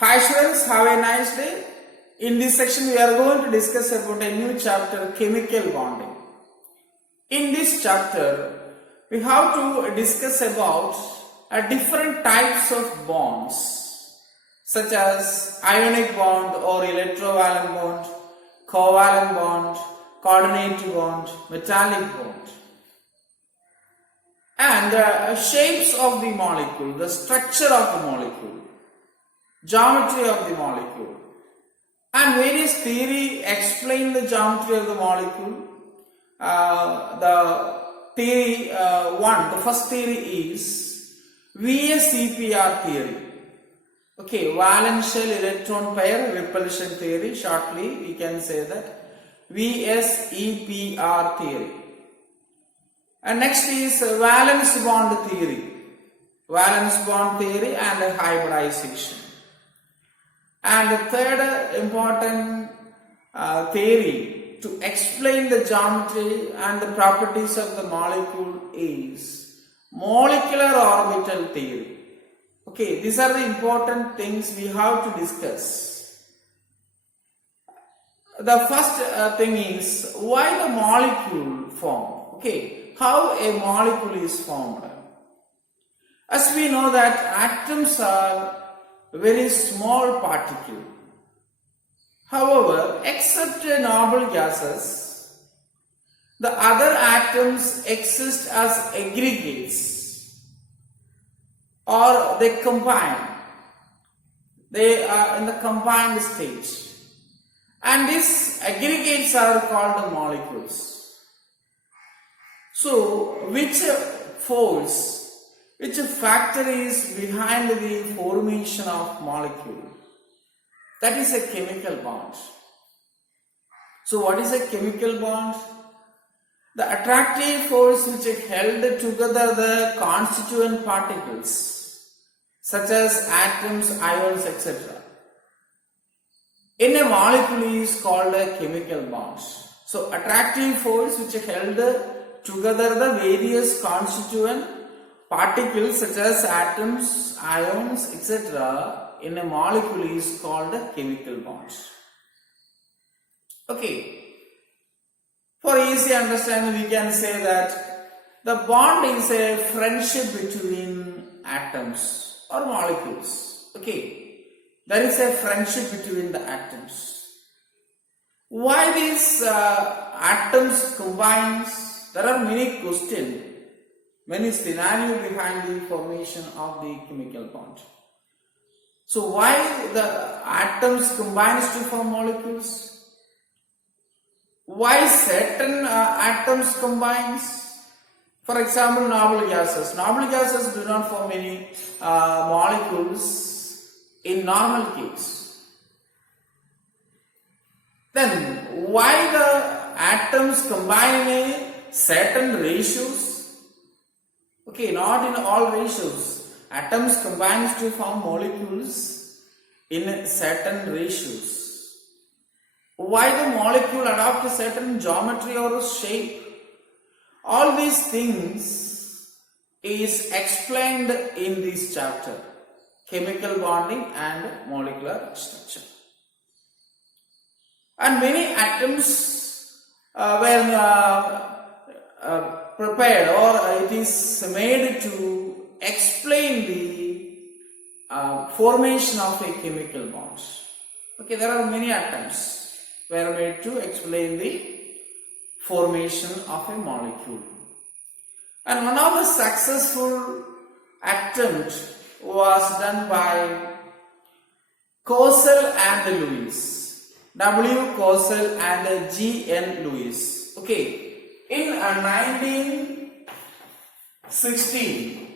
Hi students, have a nice day. In this section we are going to discuss about a new chapter, chemical bonding. In this chapter we have to discuss about different types of bonds such as ionic bond or electrovalent bond, covalent bond, coordinating bond, metallic bond, and the shapes of the molecule, the structure of the molecule, geometry of the molecule, and various theory explain the geometry of the molecule. The theory the first theory is VSEPR theory. Okay, valential electron pair repulsion theory. Shortly, we can say that VSEPR theory. And next is valence bond theory. Valence bond theory and hybridization. And the third important theory to explain the geometry and the properties of the molecule is molecular orbital theory. Okay, these are the important things we have to discuss. The first thing is why the molecule formed. Okay, how a molecule is formed. As we know that atoms are very small particle. However, except noble gases, the other atoms exist as aggregates or they combine. They are in the combined stage. And these aggregates are called molecules. So, which force, which factor is behind the formation of molecule? That is a chemical bond. So what is a chemical bond? The attractive force which held together the constituent particles such as atoms, ions, etc. in a molecule is called a chemical bond. So attractive force which held together the various constituent particles such as atoms, ions, etc. in a molecule is called a chemical bond. Okay. For easy understanding, we can say that the bond is a friendship between atoms or molecules. Okay. There is a friendship between the atoms. Why these atoms combines? There are many questions. Many scenarios behind the formation of the chemical bond. So why the atoms combines to form molecules? Why certain atoms combines? For example, noble gases. Noble gases do not form any molecules in normal case. Then why the atoms combine in certain ratios? Okay, not in all ratios. Atoms combines to form molecules in certain ratios. Why the molecule adopt a certain geometry or shape? All these things is explained in this chapter. Chemical bonding and molecular structure. And many atoms were prepared or it is made to explain the formation of a chemical bond. Okay, there are many atoms were made to explain the formation of a molecule. And one of the successful attempts was done by Cosell and Lewis. W. Cosell and G. N. Lewis. Okay. In 1916,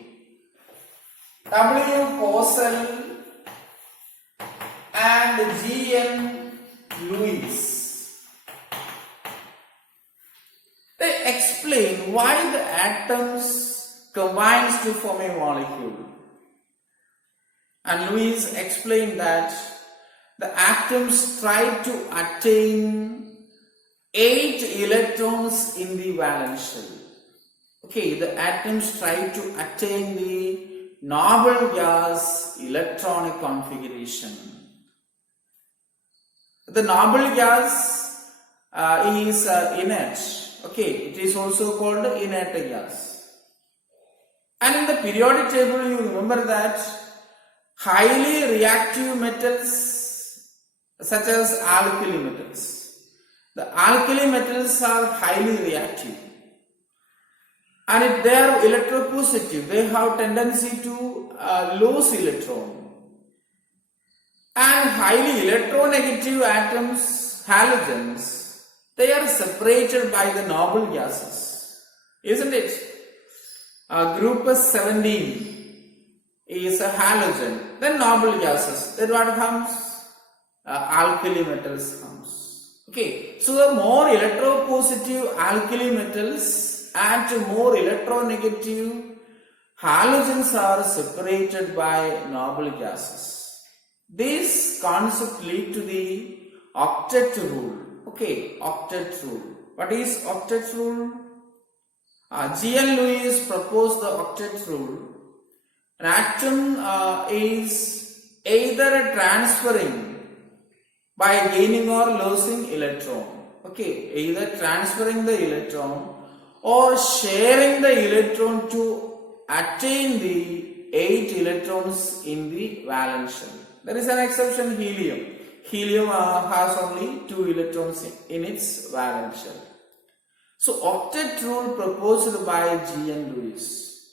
W. Cosell and G. N. Lewis, they explain why the atoms combines to form a molecule. And Lewis explained that the atoms try to attain 8 electrons in the valence shell. Okay, the atoms try to attain the noble gas electronic configuration. The noble gas is inert. Okay, it is also called inert gas. And in the periodic table, you remember that highly reactive metals such as alkali metals. The alkali metals are highly reactive. And if they are electropositive, they have tendency to lose electron. And highly electronegative atoms, halogens, they are separated by the noble gases, isn't it? Group 17 is a halogen, then noble gases. Then what comes? Alkali metals comes. Okay, so the more electropositive alkali metals and more electronegative halogens are separated by noble gases. This concept lead to the octet rule. Okay, octet rule. What is octet rule? G.N. Lewis proposed the octet rule. An atom is either transferring by gaining or losing electron. Okay, either transferring the electron or sharing the electron to attain the 8 electrons in the valence shell. There is an exception, helium. Helium has only 2 electrons in its valence shell. So, octet rule proposed by G.N. Lewis.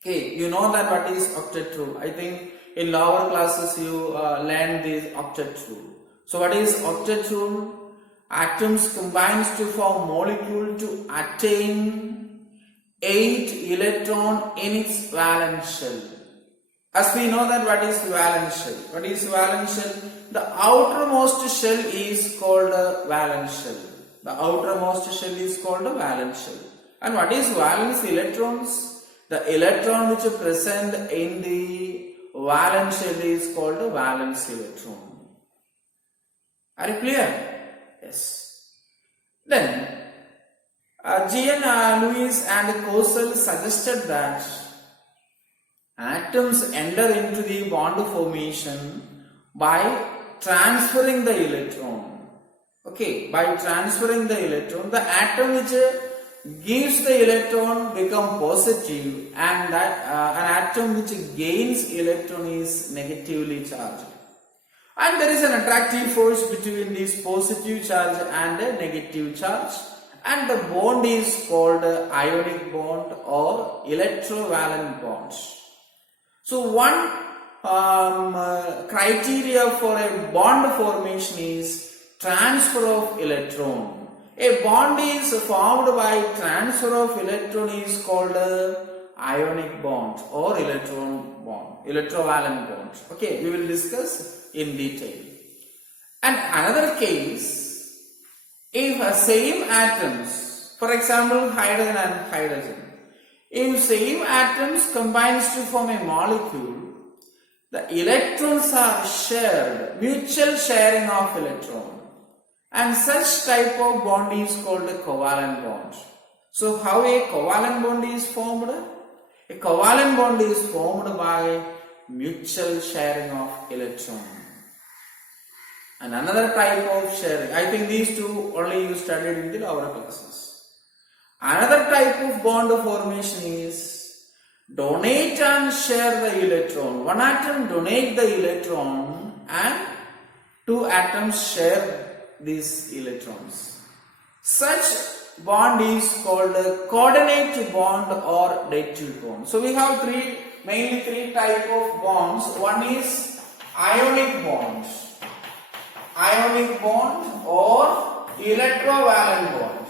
Okay, you know that what is octet rule. I think in lower classes you learn this octet rule. So, what is octet rule? Atoms combines to form molecule to attain 8 electron in its valence shell. As we know that what is valence shell? What is valence shell? The outermost shell is called a valence shell. The outermost shell is called a valence shell. And what is valence electrons? The electron which is present in the valence shell is called a valence electron. Are you clear? Yes. Then G.N. Lewis and Cosell suggested that atoms enter into the bond formation by transferring the electron. Okay, by transferring the electron, the atom which gives the electron become positive, and that an atom which gains electron is negatively charged. And there is an attractive force between this positive charge and a negative charge, and the bond is called ionic bond or electrovalent bond. So one criteria for a bond formation is transfer of electron. A bond is formed by transfer of electron is called ionic bond or electrovalent bond. Okay, we will discuss in detail. And another case, if same atoms, for example hydrogen and hydrogen, if same atoms combines to form a molecule, the electrons are shared, mutual sharing of electron. And such type of bond is called a covalent bond. So how a covalent bond is formed? A covalent bond is formed by mutual sharing of electron. And another type of sharing, I think these two only you studied in the lower classes. Another type of bond formation is donate and share the electron. One atom donate the electron and 2 atoms share these electrons. Such bond is called a coordinate bond or dative bond. So we have mainly three type of bonds. One is ionic bond or electrovalent bond.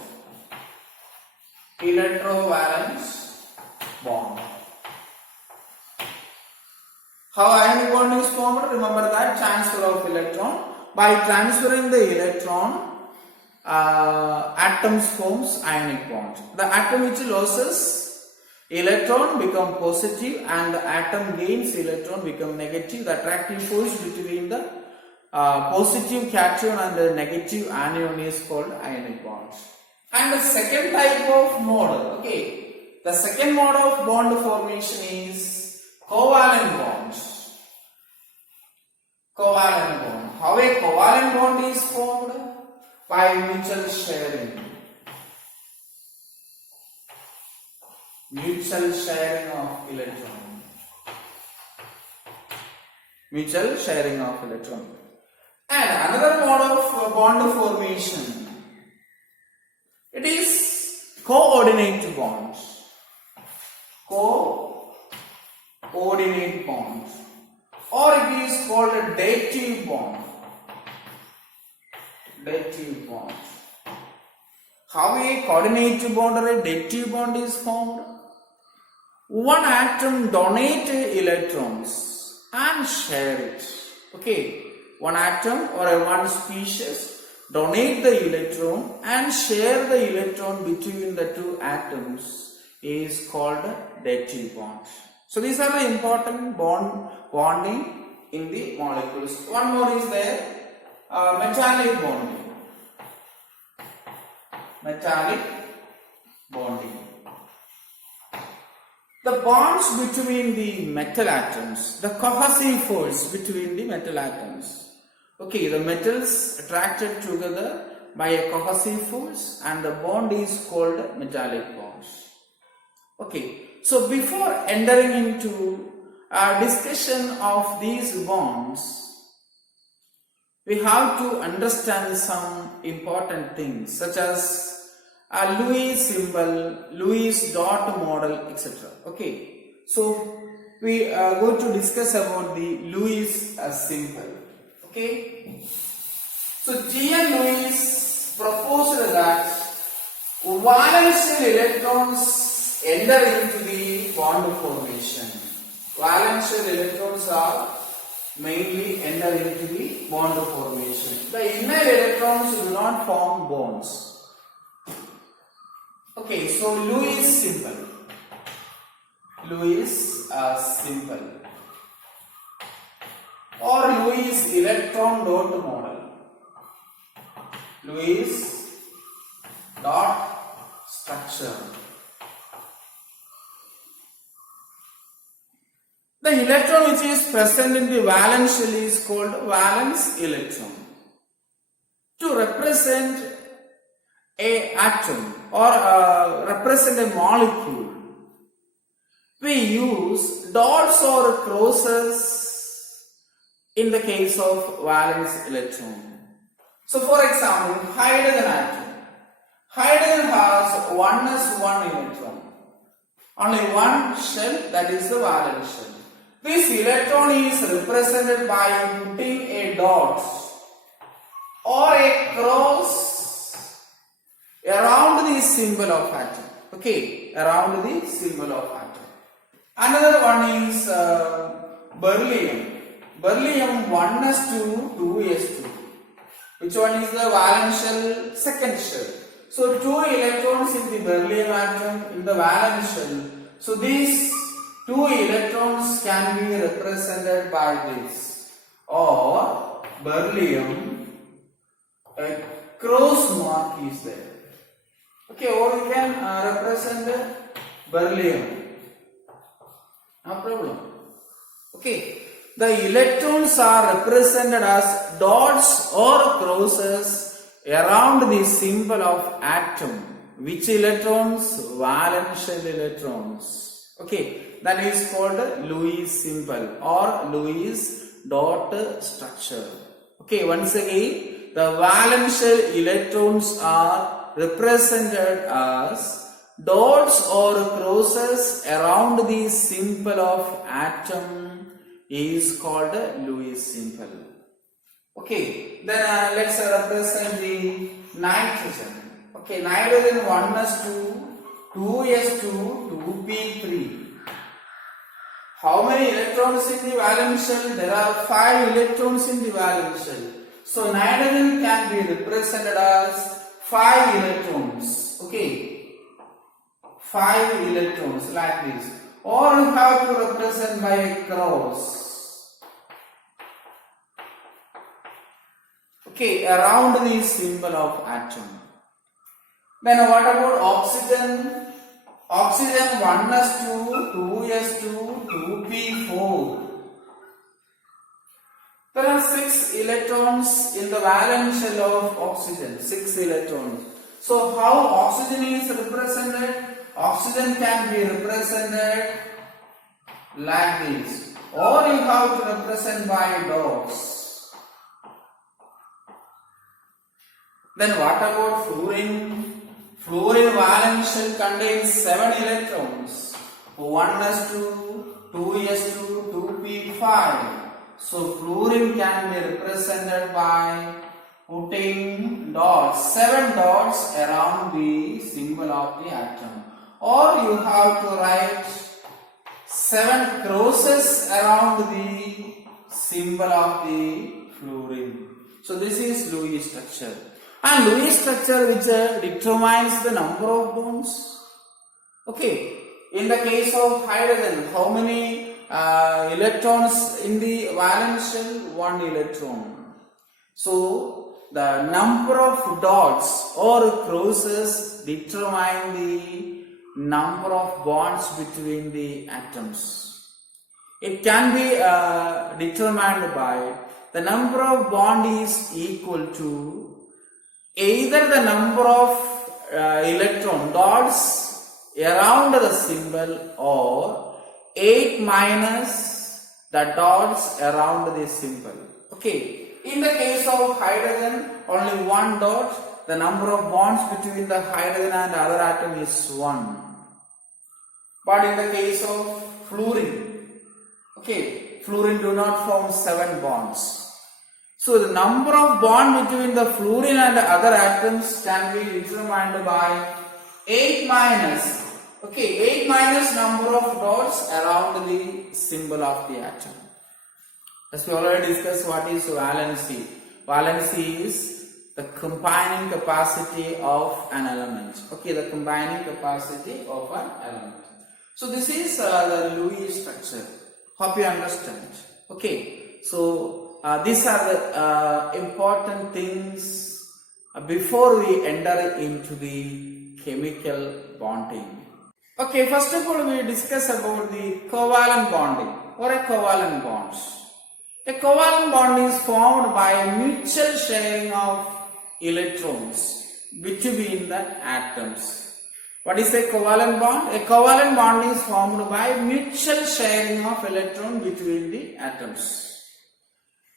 Electrovalent bond. How ionic bond is formed? Remember that transfer of electron. By transferring the electron, atoms forms ionic bond. The atom which loses electron become positive and the atom gains electron become negative. The attractive force between the positive cation and the negative anion is called ionic bond. And the second type of mode, okay, the second mode of bond formation is covalent bonds. Covalent bond. how a covalent bond is formed? By mutual sharing. Mutual sharing of electron. Mutual sharing of electron. And another mode of bond formation. It is coordinate bonds. Coordinate bonds. Or it is called a dative bond. Dative bond. How a coordinated bond or a dative bond is formed? One atom donates electrons and share it. Okay, one atom or one species donate the electron and share the electron between the two atoms is called dative bond. So these are the important bonding in the molecules. One more is there, metallic bonding. Metallic bonding. The bonds between the metal atoms, the cohesive force between the metal atoms. Okay, the metals attracted together by a cohesive force and the bond is called metallic bonds. Okay, so before entering into a discussion of these bonds, we have to understand some important things such as a Lewis symbol, Lewis dot model, etc. Okay, so we are going to discuss about the Lewis symbol. Okay, so G.N. Lewis proposed that valence electrons enter into the bond formation. Valence electrons are mainly enter into the bond formation. The inner electrons do not form bonds. Okay, so Lewis symbol. Lewis symbol. Or Lewis electron dot model. Lewis dot structure. The electron which is present in the valence shell is called valence electron. To represent a atom or represent a molecule, we use dots or crosses in the case of valence electron. So for example, hydrogen atom. Hydrogen has 1s1 electron. Only one shell, that is the valence shell. This electron is represented by putting a dot or a cross around the symbol of atom. Okay, around the symbol of atom. Another one is beryllium. Beryllium 1s2, 2s2. Which one is the valence shell? Second shell. So 2 electrons in the beryllium atom in the valence shell. So these 2 electrons can be represented by this. Or beryllium, a cross mark is there. Okay, or we can represent beryllium. No problem. Okay. The electrons are represented as dots or crosses around the symbol of atom. Which electrons? Valence shell electrons. Okay, that is called Lewis symbol or Lewis dot structure. Okay, once again, the valence shell electrons are represented as dots or crosses around the symbol of atom is called Lewis symbol. Okay, then let's represent the nitrogen. Okay, nitrogen 1s2, 2s2, 2p3. How many electrons in the valence shell? There are 5 electrons in the valence shell. So nitrogen can be represented as 5 electrons. Okay, 5 electrons like this. Or you have to represent by a cross. Okay, around the symbol of atom. Then what about oxygen? Oxygen 1s2, 2s2, 2p4. There are 6 electrons in the valence shell of oxygen. 6 electrons. So how oxygen is represented? Oxygen can be represented like this, or you have to represent by dots. Then what about fluorine? Fluorine valence shell contains 7 electrons. 1s2, 2s2, 2p5. So fluorine can be represented by putting dots, 7 dots around the symbol of the atom. Or you have to write 7 crosses around the symbol of the fluorine. So this is Lewis structure. And Lewis structure which determines the number of bonds. Okay. In the case of hydrogen, how many electrons in the valence shell? 1 electron. So the number of dots or crosses determine the number of bonds between the atoms. It can be determined by the number of bond is equal to either the number of electron dots around the symbol or 8 minus the dots around the symbol. Okay. In the case of hydrogen, only 1 dot. The number of bonds between the hydrogen and the other atom is 1. But in the case of fluorine, okay, fluorine do not form 7 bonds. So the number of bond between the fluorine and the other atoms can be determined by 8 minus, okay, 8 minus number of dots around the symbol of the atom. As we already discussed, what is valency? Valency is the combining capacity of an element. Okay, the combining capacity of an element. So this is the Lewis structure. Hope you understand. Okay, so these are the important things before we enter into the chemical bonding. Okay, first of all we discuss about the covalent bonding or a covalent bond. A covalent bond is formed by mutual sharing of electrons between the atoms. What is a covalent bond? A covalent bond is formed by mutual sharing of electrons between the atoms.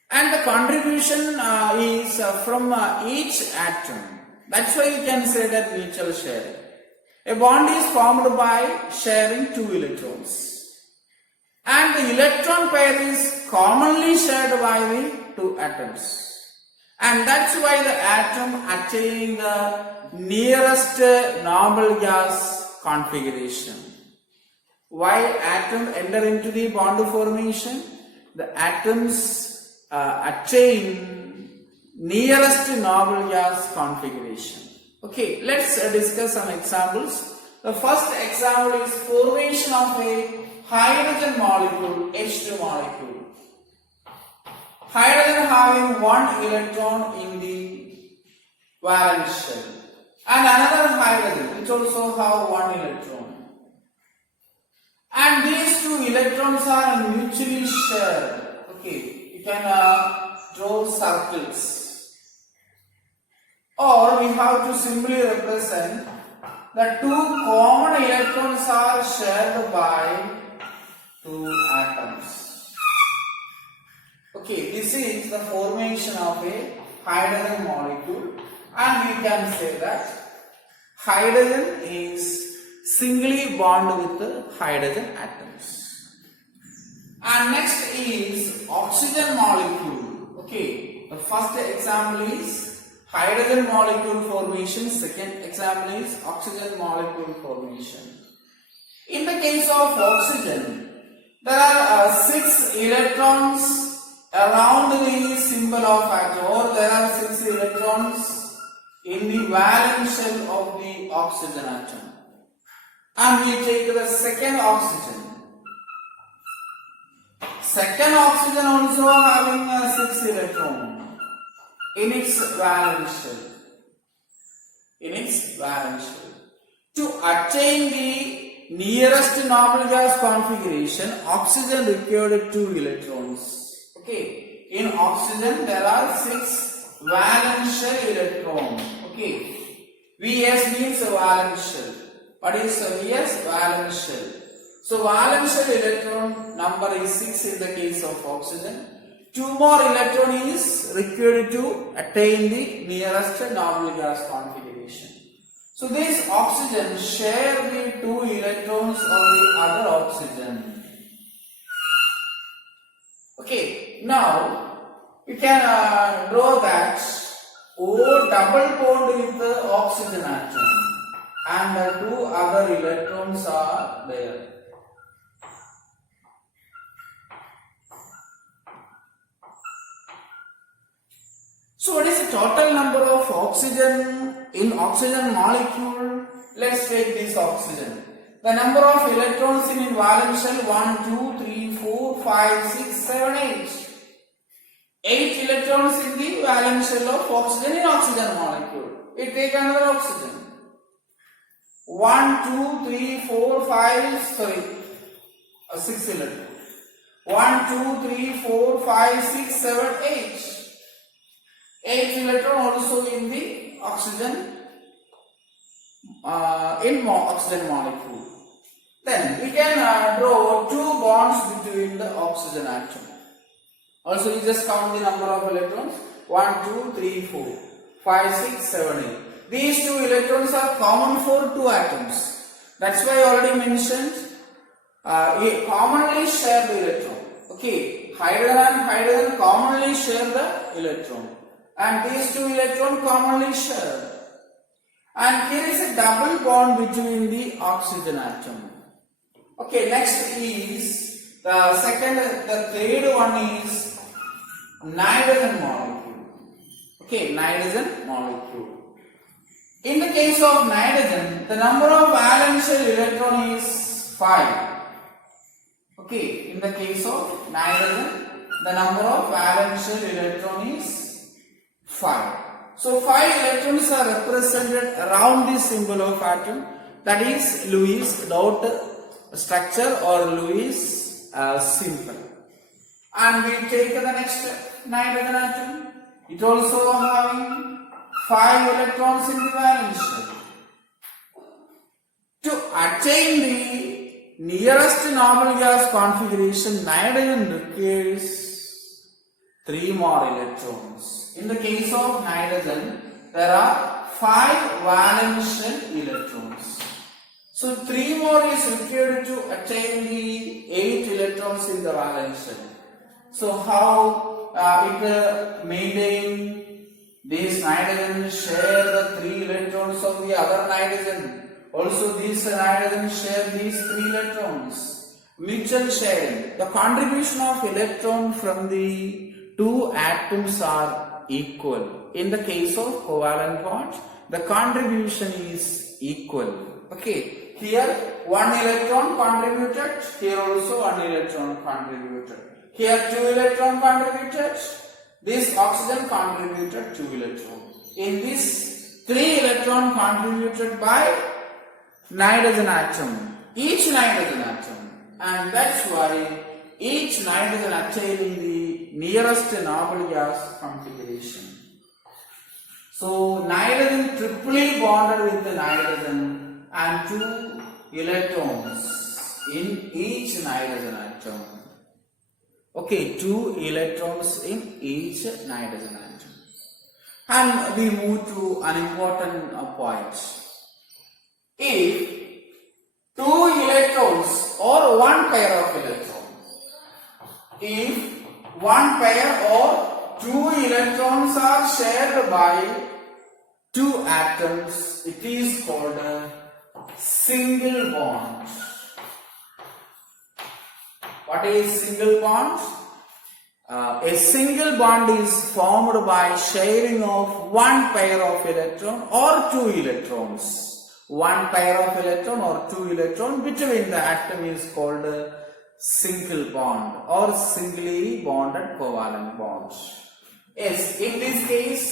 And the contribution is from each atom. That's why you can say that mutual sharing. A bond is formed by sharing 2 electrons. And the electron pair is commonly shared by the 2 atoms. And that's why the atom attaining the nearest noble gas configuration. Why atom enter into the bond formation? The atoms attain nearest noble gas configuration. Okay, let's discuss some examples. The first example is formation of a hydrogen molecule, H2 molecule. Hydrogen having 1 electron in the valence shell and another hydrogen which also have 1 electron. And these 2 electrons are mutually shared. Okay, you can draw circles. Or we have to simply represent the 2 common electrons are shared by 2 atoms. Okay, this is the formation of a hydrogen molecule, and we can say that hydrogen is singly bonded with the hydrogen atoms. And next is oxygen molecule. Okay, the first example is hydrogen molecule formation, second example is oxygen molecule formation. In the case of oxygen, there are 6 electrons around the symbol of atom, or there are 6 electrons in the valence shell of the oxygen atom. And we take the second oxygen. Second oxygen also having 6 electrons in its valence shell. In its valence shell. To attain the nearest noble gas configuration, oxygen required 2 electrons. Okay, In oxygen there are 6 valence shell electrons. Okay. Vs means valence shell. What is Vs? Valence shell. So valence shell electron number is 6 in the case of oxygen. 2 more electron is required to attain the nearest normal gas configuration. So this oxygen share the 2 electrons of the other oxygen. Okay, now you can draw that O double bond with the oxygen atom and the 2 other electrons are there. So what is the total number of oxygen in oxygen molecule? Let's take this oxygen. The number of electrons in valence shell 1, 2, 3, 4, 5, 6, 7, 8. 8 electrons in the valence shell of oxygen in oxygen molecule. We take another oxygen. 1, 2, 3, 4, 5, 6 electrons. 1, 2, 3, 4, 5, 6, 7, 8. 8 electron also in the oxygen oxygen molecule. Then we can draw 2 bonds between the oxygen atom. Also we just count the number of electrons 1, 2, 3, 4, 5, 6, 7, 8. These 2 electrons are common for 2 atoms. That's why I already mentioned commonly share the electron. Okay, hydrogen and hydrogen commonly share the electron. And these 2 electrons commonly share. And here is a double bond between the oxygen atom. Okay, next is the third one is nitrogen molecule. Okay, nitrogen molecule. In the case of nitrogen, the number of valence shell electron is 5. Okay, in the case of nitrogen, the number of valence shell electron is 5. So 5 electrons are represented around the symbol of atom, that is Lewis dot structure or Lewis symbol. And we take the next nitrogen atom. It also having 5 electrons in the valence shell. To attain the nearest normal gas configuration, nitrogen requires 3 more electrons. In the case of nitrogen, there are 5 valence shell electrons. So 3 more is required to attain the 8 electrons in the valence shell. So how it maintain this nitrogen share the 3 electrons of the other nitrogen. Also this nitrogen share these 3 electrons. Mutual sharing. The contribution of electron from the 2 atoms are equal. In the case of covalent bonds, the contribution is equal. Okay, here 1 electron contributed, here also 1 electron contributed. Here 2 electron contributed, this oxygen contributed 2 electron. In this 3 electron contributed by nitrogen atom, each nitrogen atom, and that's why each nitrogen attaining the nearest normal gas configuration. So nitrogen triply bonded with the nitrogen and 2 electrons in each nitrogen atom. Okay, 2 electrons in each nitrogen atom. And we move to an important point. If 2 electrons or 1 pair of electrons, if 1 pair or 2 electrons are shared by 2 atoms, it is called a single bond. What is single bond? A single bond is formed by sharing of 1 pair of electron or 2 electrons. 1 pair of electron or 2 electron between the atom is called a single bond or singly bonded covalent bonds. Yes, in this case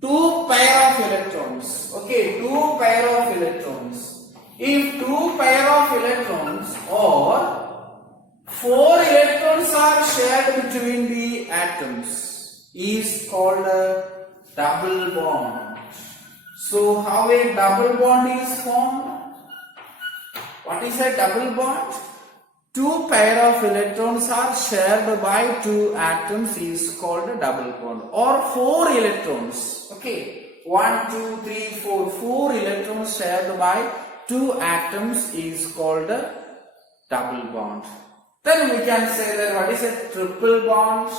2 pair of electrons. Okay, 2 pair of electrons. If 2 pair of electrons or 4 electrons are shared between the atoms is called a double bond. So how a double bond is formed? What is a double bond? Two pair of electrons are shared by two atoms is called a double bond, or four electrons. Okay, 1, 2, 3, 4. Four electrons shared by two atoms is called a double bond. Then we can say that what is a triple bond?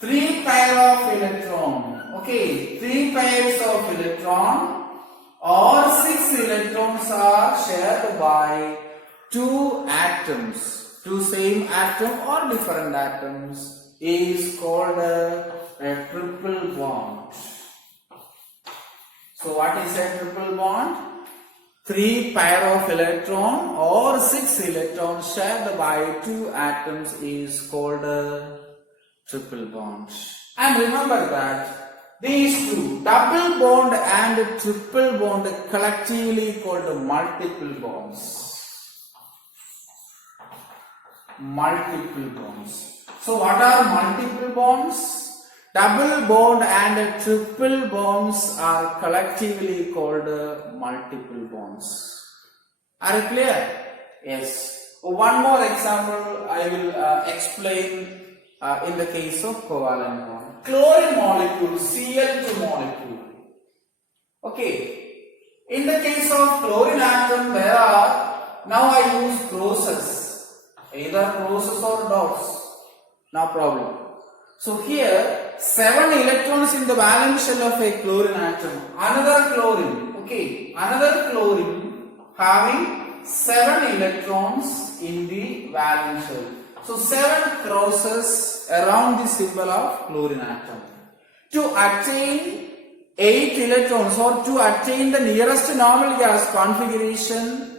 Three pair of electron. Okay, three pairs of electron or 6 electrons are shared by two atoms, two same atom or different atoms is called a triple bond. So what is a triple bond? Three pair of electron or 6 electrons shared by two atoms is called a triple bond. And remember that these two, double bond and triple bond, collectively called multiple bonds. Multiple bonds. So what are multiple bonds? Double bond and triple bonds are collectively called multiple bonds. Are you clear? Yes. One more example I will explain in the case of covalent bond. Chlorine molecule, Cl2 molecule. Okay. In the case of chlorine atom, there are, now I use crosses. Either crosses or dots, no problem. So here 7 electrons in the valence shell of a chlorine atom. Another chlorine, okay, another chlorine having 7 electrons in the valence shell. So 7 crosses around the symbol of chlorine atom. To attain 8 electrons or to attain the nearest normal gas configuration,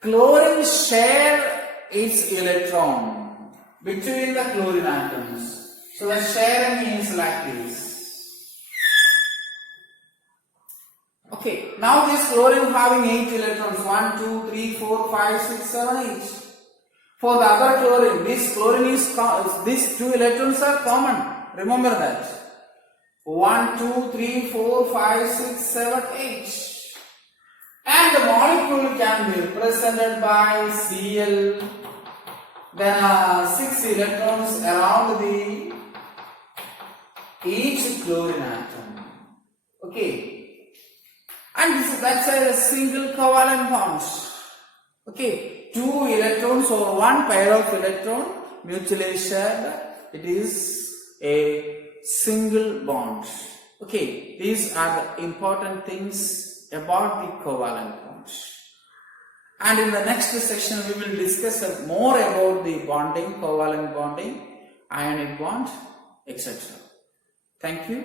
chlorine share its electron between the chlorine atoms. So the sharing is like this. Okay, now this chlorine having 8 electrons, 1, 2, 3, 4, 5, 6, 7 each. For the other chlorine, this chlorine is, these 2 electrons are common. Remember that. 1, 2, 3, 4, 5, 6, 7, 8. And the molecule can be represented by Cl, then 6 electrons around the each chlorine atom. Okay, and that's a single covalent bond. Okay, 2 electrons or 1 pair of electron mutually shared. It is a single bond. Okay, these are the important things about the covalent bonds. And in the next section we will discuss more about the bonding, covalent bonding, ionic bond, etc. Thank you.